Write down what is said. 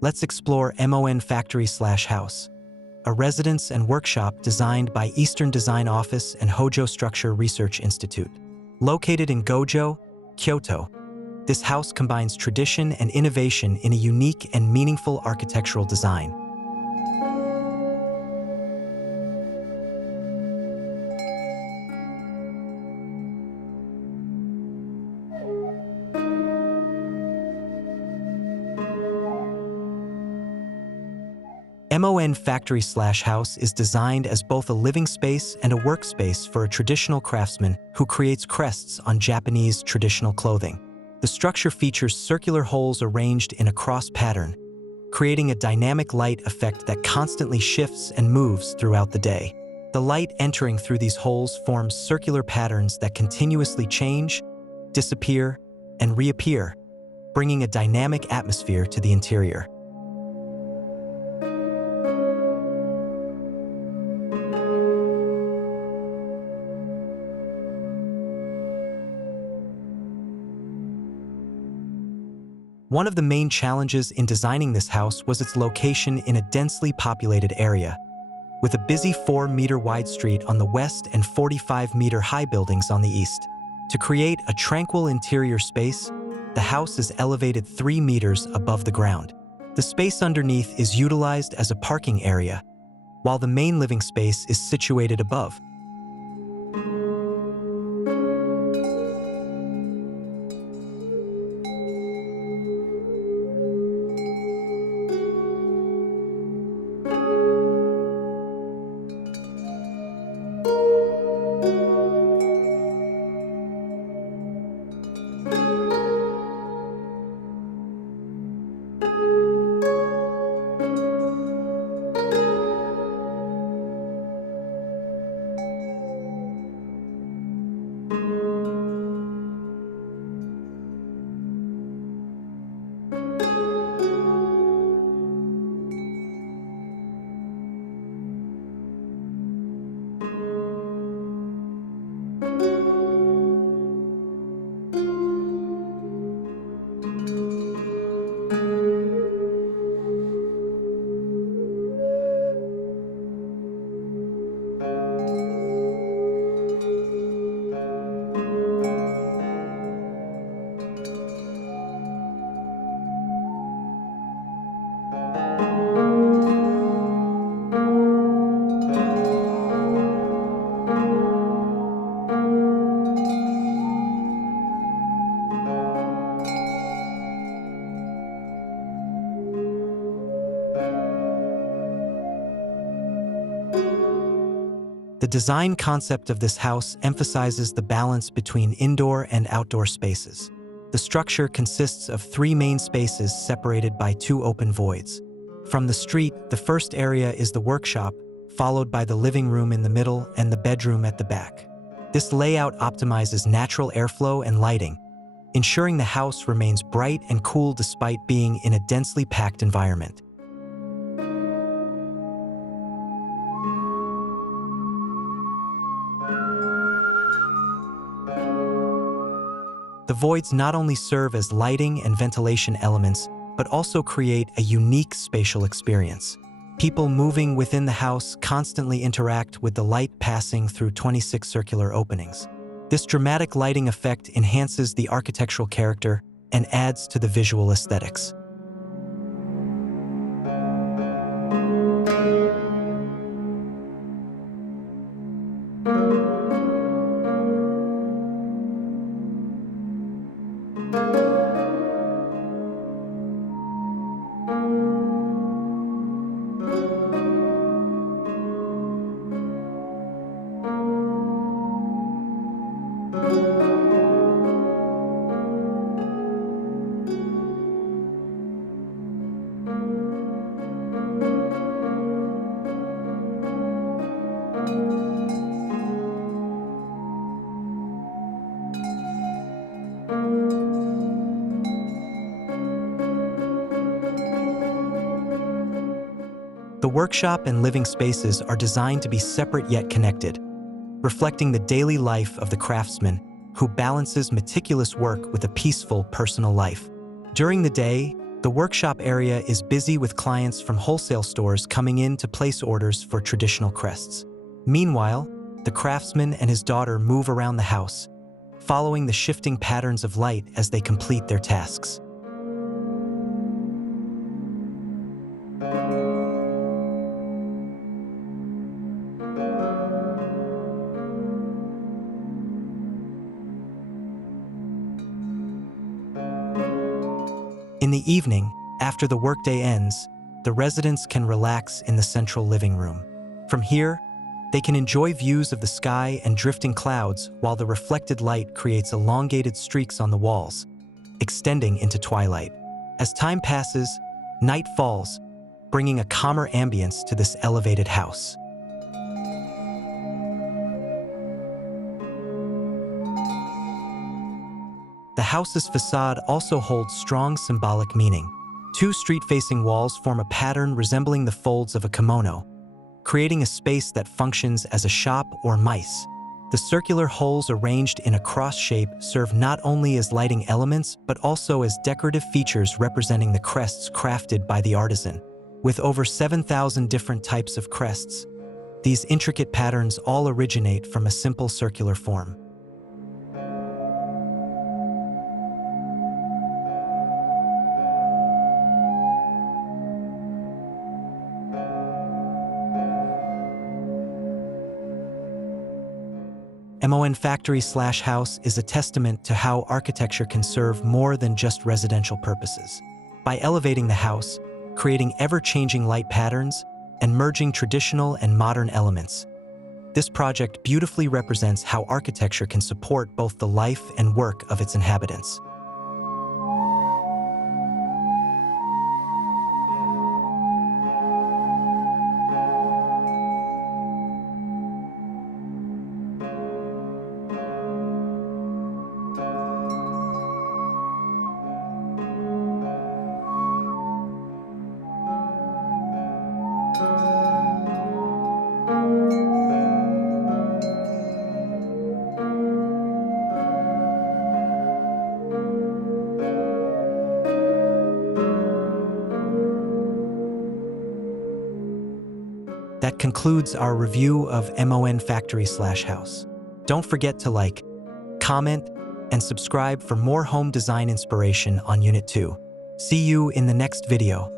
Let's explore MON Factory/House, a residence and workshop designed by Eastern Design Office and HOJO Structure Research Institute. Located in Gojo, Kyoto, this house combines tradition and innovation in a unique and meaningful architectural design. MON Factory/House is designed as both a living space and a workspace for a traditional craftsman who creates crests on Japanese traditional clothing. The structure features circular holes arranged in a cross pattern, creating a dynamic light effect that constantly shifts and moves throughout the day. The light entering through these holes forms circular patterns that continuously change, disappear, and reappear, bringing a dynamic atmosphere to the interior. One of the main challenges in designing this house was its location in a densely populated area, with a busy 4-meter-wide street on the west and 45-meter-high buildings on the east. To create a tranquil interior space, the house is elevated 3 meters above the ground. The space underneath is utilized as a parking area, while the main living space is situated above. The design concept of this house emphasizes the balance between indoor and outdoor spaces. The structure consists of 3 main spaces separated by 2 open voids. From the street, the first area is the workshop, followed by the living room in the middle and the bedroom at the back. This layout optimizes natural airflow and lighting, ensuring the house remains bright and cool despite being in a densely packed environment. The voids not only serve as lighting and ventilation elements, but also create a unique spatial experience. People moving within the house constantly interact with the light passing through 26 circular openings. This dramatic lighting effect enhances the architectural character and adds to the visual aesthetics. The workshop and living spaces are designed to be separate yet connected, reflecting the daily life of the craftsman who balances meticulous work with a peaceful personal life. During the day, The workshop area is busy with clients from wholesale stores coming in to place orders for traditional crests. Meanwhile, the craftsman and his daughter move around the house, following the shifting patterns of light as they complete their tasks. In the evening, after the workday ends, the residents can relax in the central living room. From here, they can enjoy views of the sky and drifting clouds while the reflected light creates elongated streaks on the walls, extending into twilight. As time passes, night falls, bringing a calmer ambience to this elevated house. The house's facade also holds strong symbolic meaning. Two street-facing walls form a pattern resembling the folds of a kimono, creating a space that functions as a shop or mice. The circular holes arranged in a cross shape serve not only as lighting elements but also as decorative features representing the crests crafted by the artisan. With over 7,000 different types of crests, these intricate patterns all originate from a simple circular form. MON Factory/house is a testament to how architecture can serve more than just residential purposes. By elevating the house, creating ever-changing light patterns, and merging traditional and modern elements, this project beautifully represents how architecture can support both the life and work of its inhabitants. That concludes our review of MON Factory/house. Don't forget to like, comment, and subscribe for more home design inspiration on Unit 2. See you in the next video.